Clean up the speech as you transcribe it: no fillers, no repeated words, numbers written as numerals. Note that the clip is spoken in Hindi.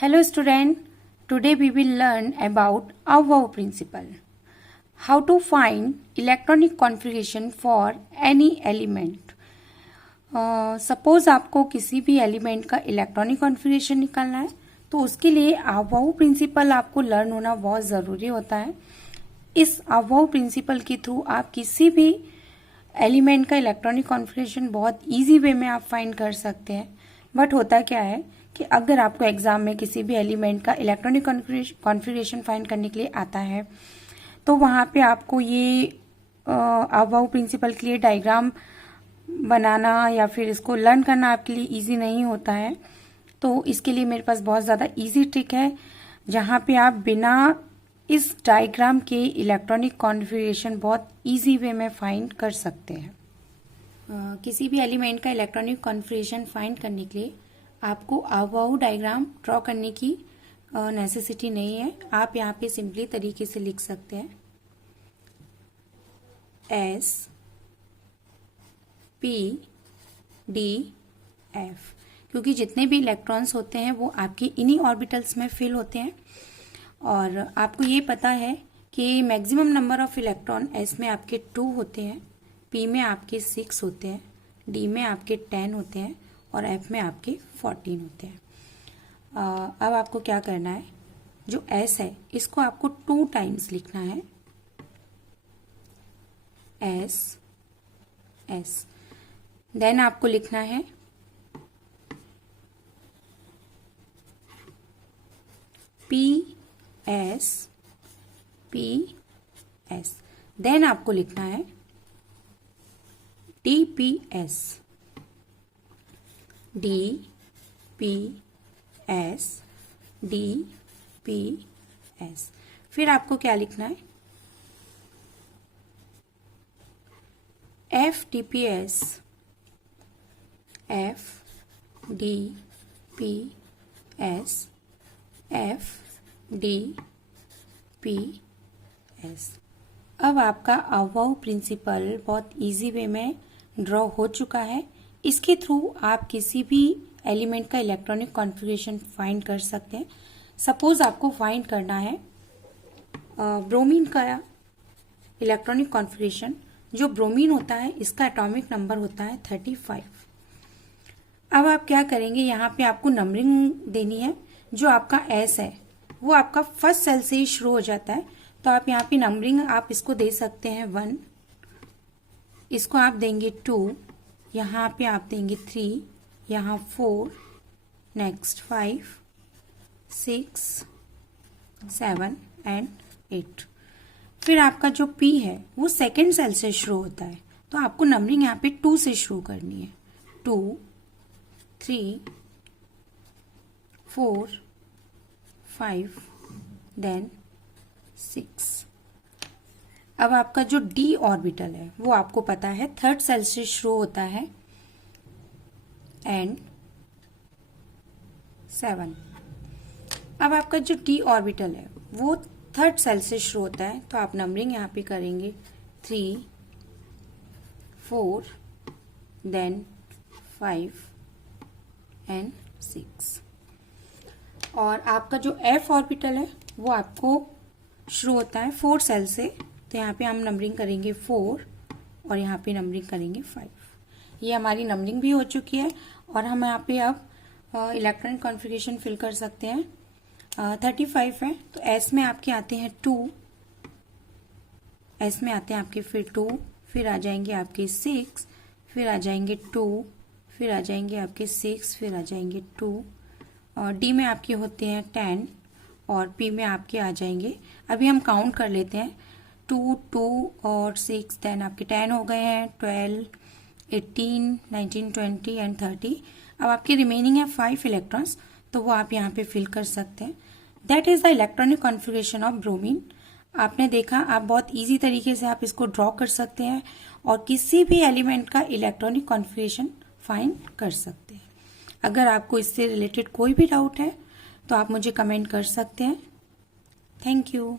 Hello student, today we will learn about Aufbau principle. How to find electronic configuration for any element. Suppose आपको किसी भी एलिमेंट का इलेक्ट्रॉनिक कॉन्फ़िगरेशन निकालना है तो उसके लिए Aufbau प्रिंसिपल आपको लर्न होना बहुत ज़रूरी होता है। इस Aufbau प्रिंसिपल के थ्रू आप किसी भी एलिमेंट का इलेक्ट्रॉनिक कॉन्फ़िगरेशन बहुत इजी वे में आप फाइंड कर सकते हैं। बट होता क्या है कि अगर आपको एग्जाम में किसी भी एलिमेंट का इलेक्ट्रॉनिक कॉन्फ़िगरेशन फाइंड करने के लिए आता है तो वहाँ पे आपको ये Aufbau प्रिंसिपल के लिए डायग्राम बनाना या फिर इसको लर्न करना आपके लिए इजी नहीं होता है। तो इसके लिए मेरे पास बहुत ज़्यादा इजी ट्रिक है जहाँ पे आप बिना इस डायग्राम के इलेक्ट्रॉनिक कॉन्फ़िगरेशन बहुत इजी वे में फाइंड कर सकते हैं। किसी भी एलिमेंट का इलेक्ट्रॉनिक कॉन्फ़िगरेशन फाइंड करने के लिए आपको Aufbau डायग्राम ड्रॉ करने की नेसेसिटी नहीं है। आप यहाँ पे सिंपली तरीके से लिख सकते हैं S P D F, क्योंकि जितने भी इलेक्ट्रॉन्स होते हैं वो आपके इन्हीं ऑर्बिटल्स में फिल होते हैं। और आपको ये पता है कि maximum number of electron S में आपके 2 होते हैं, P में आपके 6 होते हैं, D में आपके 10 होते हैं और F में आपके 14 होते हैं। अब आपको क्या करना है, जो S है इसको आपको 2 टाइम्स लिखना है, S S। देन आपको लिखना है P S P S। Then आपको लिखना है D P S D P S D P S। फिर आपको क्या लिखना है F D P S F D P S F D P S। अब आपका Aufbau प्रिंसिपल बहुत इजी वे में ड्रॉ हो चुका है। इसके थ्रू आप किसी भी एलिमेंट का इलेक्ट्रॉनिक कॉन्फ़िगरेशन फाइंड कर सकते हैं। सपोज आपको फाइंड करना है ब्रोमीन का इलेक्ट्रॉनिक कॉन्फ़िगरेशन। जो ब्रोमीन होता है इसका एटॉमिक नंबर होता है 35। अब आप क्या करेंगे, यहाँ पे आपको नंबरिंग देनी है। जो आपका S है वो आपका फर्स्ट सेल से ही शुरू हो जाता है, तो आप यहाँ पे नंबरिंग आप इसको दे सकते हैं 1, इसको आप देंगे 2, यहाँ पे आप देंगे 3, यहाँ 4, नेक्स्ट 5, 6, 7 एंड 8। फिर आपका जो P है वो सेकेंड सेल से शुरू होता है, तो आपको नंबरिंग यहाँ पे 2 से शुरू करनी है। 2, 3, 4, 5 देन 6। अब आपका जो D ऑर्बिटल है वो आपको पता है थर्ड सेल से शुरू होता है एंड 7। अब आपका जो D ऑर्बिटल है वो थर्ड सेल से शुरू होता है, तो आप नंबरिंग यहाँ पे करेंगे 3, 4 देन 5 एंड 6। और आपका जो F ऑर्बिटल है वो आपको शुरू होता है 4 सेल से, तो यहाँ पे हम नंबरिंग करेंगे 4 और यहाँ पे नंबरिंग करेंगे 5। ये हमारी नंबरिंग भी हो चुकी है और हम यहाँ पे अब इलेक्ट्रॉनिक कॉन्फ़िगरेशन फिल कर सकते हैं। 35 है तो S में आपके आते हैं 2, S में आते हैं आपके फिर 2, फिर आ जाएंगे आपके 6, फिर आ जाएंगे 2, फिर आ जाएंगे आपके 6, फिर आ जाएंगे 2, और D में आपके होते हैं 10 और P में आपके आ जाएंगे, अभी हम काउंट कर लेते हैं, 2, 2 और 6, देन आपके 10 हो गए हैं, 12, 18, 19, 20 एंड 30। अब आपके रिमेनिंग है 5 इलेक्ट्रॉन्स, तो वो आप यहाँ पे फिल कर सकते हैं। That is the electronic configuration of bromine. आपने देखा, आप बहुत इजी तरीके से आप इसको ड्रॉ कर सकते हैं और किसी भी एलिमेंट का इलेक्ट्रॉनिक कॉन्फ़िगरेशन फाइंड कर सकते हैं। अगर आपको इससे रिलेटेड कोई भी डाउट है तो आप मुझे कमेंट कर सकते हैं। Thank you.